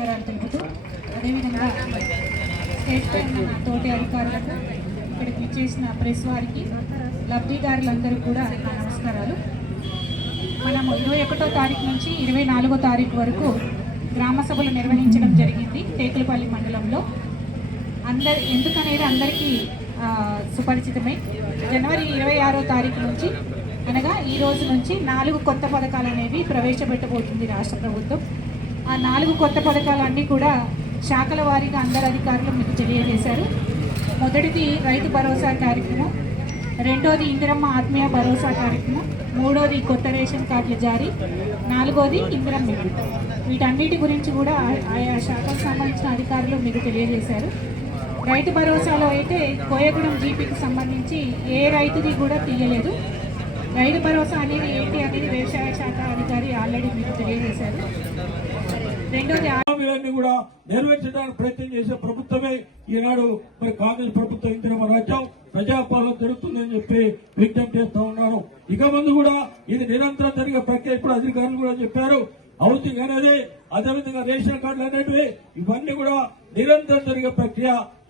నమస్కారాలు తెలుపుతూ అదేవిధంగా స్టేట్ పై తోటి అధికారులకు ఇక్కడికి ఇచ్చేసిన ప్రెస్ వారికి లబ్ధిదారులందరూ కూడా నా నమస్కారాలు. మనము ఇరవై ఒకటో తారీఖు నుంచి ఇరవై నాలుగో తారీఖు వరకు గ్రామ సభలు నిర్వహించడం జరిగింది టేకులపల్లి మండలంలో. అందరి ఎందుకనేది అందరికీ సుపరిచితమే. జనవరి ఇరవై ఆరో తారీఖు నుంచి అనగా ఈ రోజు నుంచి నాలుగు కొత్త పథకాలు అనేవి ప్రవేశపెట్టబోతుంది రాష్ట్ర ప్రభుత్వం. ఆ నాలుగు కొత్త పథకాలన్నీ కూడా శాఖల వారీగా అందరు అధికారులు మీకు తెలియజేశారు. మొదటిది రైతు భరోసా కార్యక్రమం రెండోది ఇందిరమ్మ ఆత్మీయ భరోసా కార్యక్రమం మూడోది కొత్త రేషన్ కార్డుల జారీ నాలుగోది ఇందిరమ్మ వీటన్నిటి గురించి కూడా ఆయా శాఖకు సంబంధించిన అధికారులు మీకు తెలియజేశారు. రైతు భరోసాలో అయితే కోయగూడెం జీపీకి సంబంధించి ఏ రైతుది కూడా తీయలేదు. రైతు భరోసా అనేది ఏంటి అనేది వ్యవసాయ శాఖ అధికారి ఆల్రెడీ మీకు తెలియజేశారు. హామీలన్నీ కూడా నెరవేర్చడానికి ప్రయత్నం చేసే ప్రభుత్వమే ఈనాడు మరి కాంగ్రెస్ ప్రభుత్వం ఇందిరమ రాజ్యం ప్రజాపాలన జరుగుతుందని చెప్పి విజ్ఞప్తి చేస్తా ఉన్నాను. ఇక ముందు కూడా ఇది నిరంతరం జరిగే ప్రక్రియ ఇప్పుడు అధికారులు కూడా చెప్పారు. హౌసింగ్ అనేది అదేవిధంగా రేషన్ కార్డులు అనేటివి ఇవన్నీ కూడా నిరంతరం జరిగే ప్రక్రియ.